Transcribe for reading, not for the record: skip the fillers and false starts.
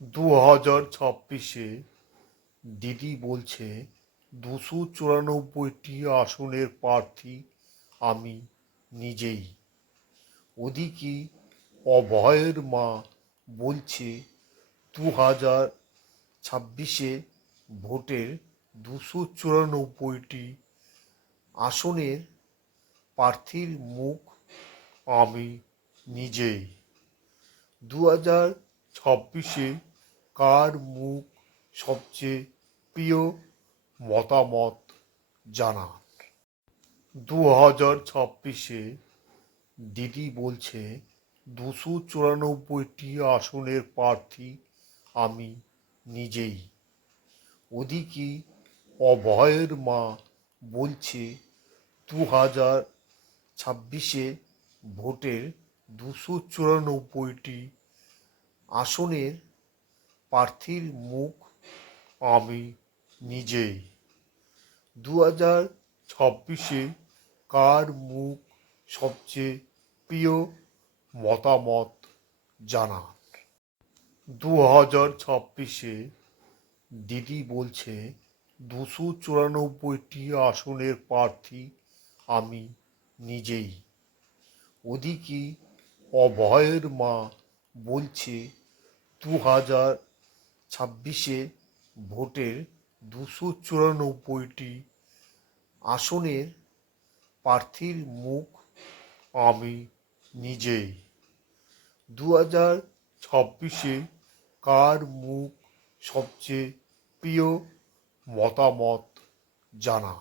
2026-এ দিদি বলছে 294টি আসনের প্রার্থী আমি নিজেই। ওদিকে অভয়ের মা বলছে 2026-এ ভোটের 294টি আসনের প্রার্থীর মুখ আমি নিজেই। 2026-এ কার মুখ সবচেয়ে প্রিয় মতামত জানান। 2026-এ দিদি বলছে 294টি আসনের প্রার্থী আমি নিজেই। ওদিকে অভয়ের মা বলছে 2026-এ ভোটের 294টি আসনের প্রার্থীর মুখ আমি নিজেই। 2026-এ কার মুখ সবচেয়ে প্রিয় মতামত জানান। 2026-এ দিদি বলছে 294টি আসনের প্রার্থী আমি নিজেই। ওদিকে অভয়ের মা বলছে 2026-এ ভোটের 294টি আসনের প্রার্থীর মুখ আমি নিজেই। 2026-এ কার মুখ সবচেয়ে প্রিয় মতামত জানান।